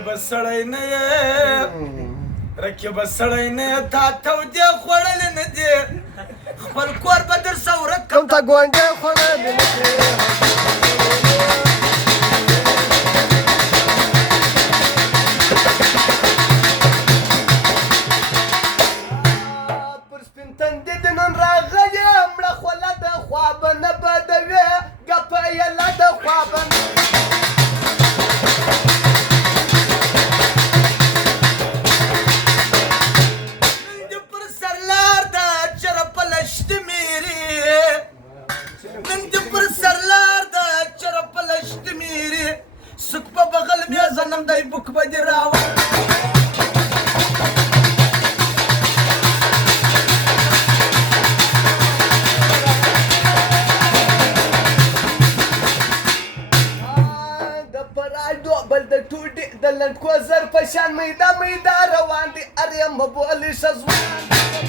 به سړی نه یې رقیبه سړی نه یې تا تودې خوړلې نه دي خپل کور به در څه ورک کوم ته ګونډې خوړلې نه دي پر سپین تندي د نن راغلې مړه خوله د خوابه نه بدوې ګپه یې له د خوابه سک په بغل بیا زنم دی بوک به دې راوړ د پرایډو بل د ټوټې د لنډکو زر په شان میده میده روان دي اریم بولې ښه ځوان